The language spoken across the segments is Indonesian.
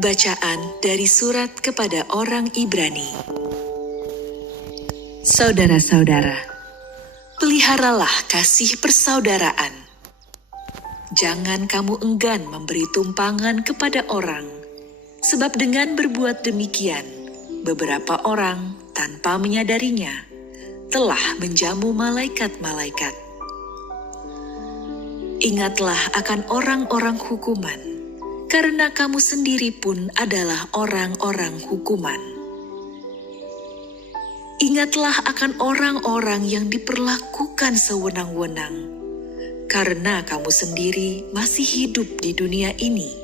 Bacaan dari surat kepada orang Ibrani. Saudara-saudara, peliharalah kasih persaudaraan. Jangan kamu enggan memberi tumpangan kepada orang, sebab dengan berbuat demikian, beberapa orang tanpa menyadarinya telah menjamu malaikat-malaikat. Ingatlah akan orang-orang hukuman, karena kamu sendiri pun adalah orang-orang hukuman. Ingatlah akan orang-orang yang diperlakukan sewenang-wenang, karena kamu sendiri masih hidup di dunia ini.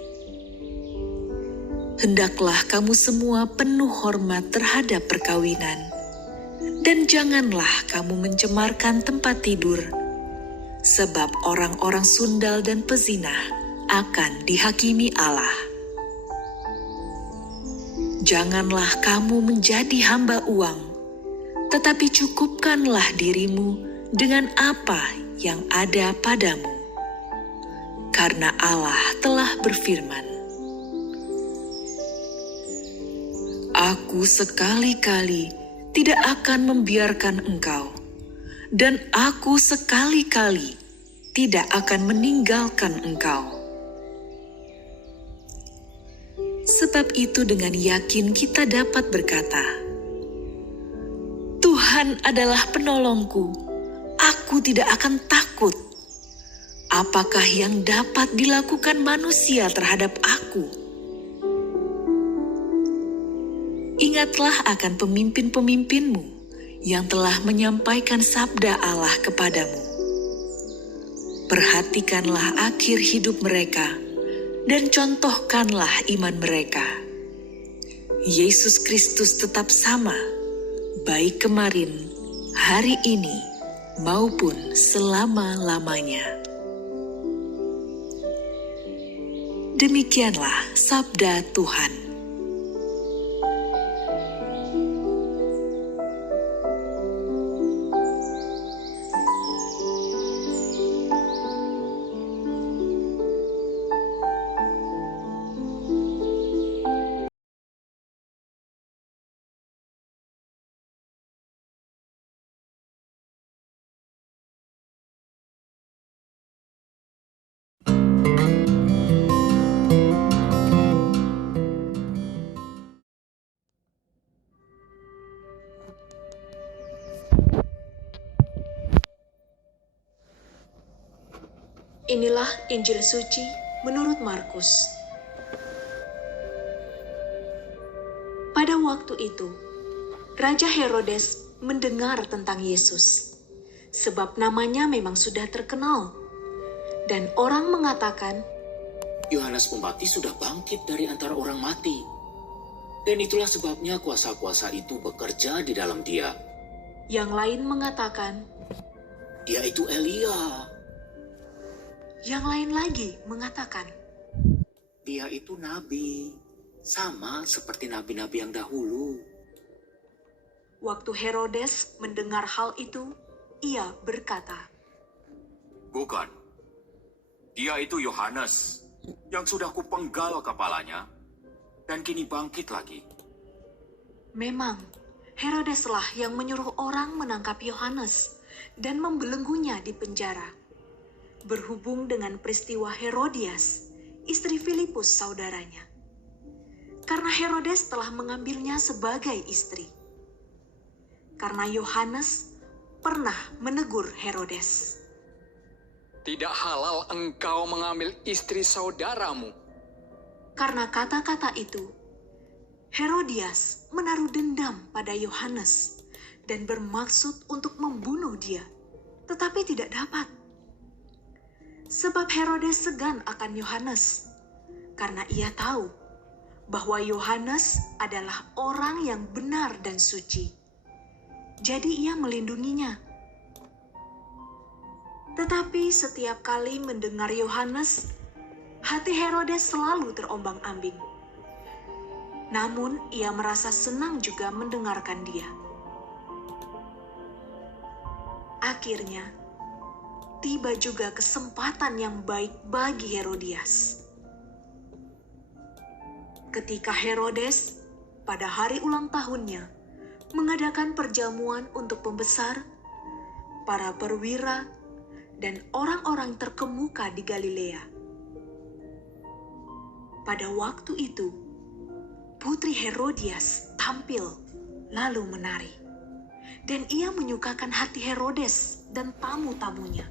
Hendaklah kamu semua penuh hormat terhadap perkawinan, dan janganlah kamu mencemarkan tempat tidur, sebab orang-orang sundal dan pezinah akan dihakimi Allah. Janganlah kamu menjadi hamba uang, tetapi cukupkanlah dirimu dengan apa yang ada padamu. Karena Allah telah berfirman, "Aku sekali-kali tidak akan membiarkan engkau, dan aku sekali-kali tidak akan meninggalkan engkau." Sebab itu dengan yakin kita dapat berkata, "Tuhan adalah penolongku, aku tidak akan takut. Apakah yang dapat dilakukan manusia terhadap aku?" Ingatlah akan pemimpin-pemimpinmu yang telah menyampaikan sabda Allah kepadamu. Perhatikanlah akhir hidup mereka, dan contohkanlah iman mereka. Yesus Kristus tetap sama, baik kemarin, hari ini, maupun selama-lamanya. Demikianlah sabda Tuhan. Inilah Injil suci menurut Markus. Pada waktu itu, Raja Herodes mendengar tentang Yesus, sebab namanya memang sudah terkenal. Dan orang mengatakan, Yohanes Pembaptis sudah bangkit dari antara orang mati. Dan itulah sebabnya kuasa-kuasa itu bekerja di dalam dia. Yang lain mengatakan, Dia itu Elia. yang lain lagi mengatakan, Dia itu nabi, sama seperti nabi-nabi yang dahulu. Waktu Herodes mendengar hal itu, ia berkata, Bukan. Dia itu Yohanes yang sudah kupenggal kepalanya dan kini bangkit lagi. memang Herodeslah yang menyuruh orang menangkap Yohanes dan membelenggunya di penjara. Berhubung dengan peristiwa Herodias, istri Filipus saudaranya. Karena Herodes telah mengambilnya sebagai istri. Karena Yohanes pernah menegur Herodes. Tidak halal engkau mengambil istri saudaramu. Karena kata-kata itu, Herodias menaruh dendam pada Yohanes dan bermaksud untuk membunuh dia, tetapi tidak dapat. Sebab Herodes segan akan Yohanes, karena ia tahu bahwa Yohanes adalah orang yang benar dan suci. Jadi ia melindunginya. Tetapi setiap kali mendengar Yohanes, hati Herodes selalu terombang-ambing. Namun ia merasa senang juga mendengarkan dia. Akhirnya, tiba juga kesempatan yang baik bagi Herodias. Ketika Herodes pada hari ulang tahunnya mengadakan perjamuan untuk pembesar, para perwira, dan orang-orang terkemuka di Galilea. Pada waktu itu, Putri Herodias tampil lalu menari, dan ia menyukakan hati Herodes dan tamu-tamunya.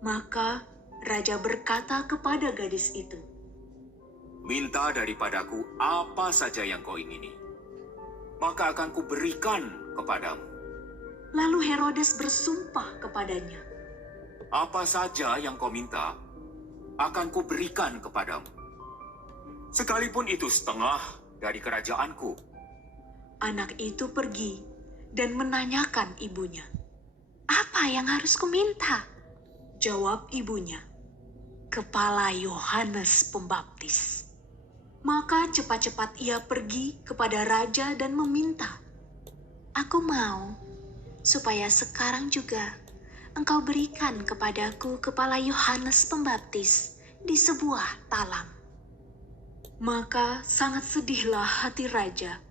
Maka raja berkata kepada gadis itu, Minta daripadaku apa saja yang kau ingini, maka akan kuberikan kepadamu. Lalu Herodes bersumpah kepadanya, Apa saja yang kau minta, akan kuberikan kepadamu. Sekalipun itu setengah dari kerajaanku. Anak itu pergi dan menanyakan ibunya, "Apa yang harus kuminta?" Jawab ibunya, "Kepala Yohanes Pembaptis." Maka cepat-cepat ia pergi kepada raja dan meminta, "Aku mau supaya sekarang juga engkau berikan kepadaku kepala Yohanes Pembaptis di sebuah talam." Maka sangat sedihlah hati raja.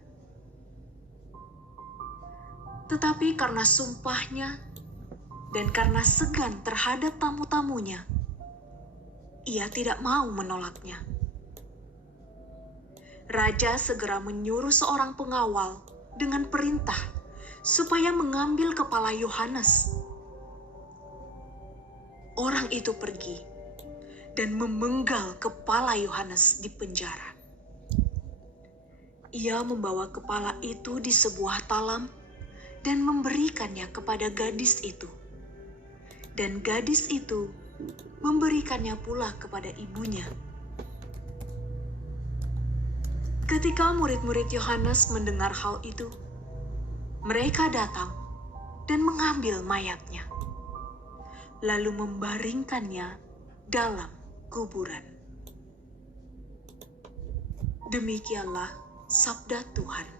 Tetapi karena sumpahnya dan karena segan terhadap tamu-tamunya, ia tidak mau menolaknya. Raja segera menyuruh seorang pengawal dengan perintah supaya mengambil kepala Yohanes. Orang itu pergi dan memenggal kepala Yohanes di penjara. Ia membawa kepala itu di sebuah talam dan memberikannya kepada gadis itu. Dan gadis itu memberikannya pula kepada ibunya. Ketika murid-murid Yohanes mendengar hal itu, mereka datang dan mengambil mayatnya, lalu membaringkannya dalam kuburan. Demikianlah sabda Tuhan.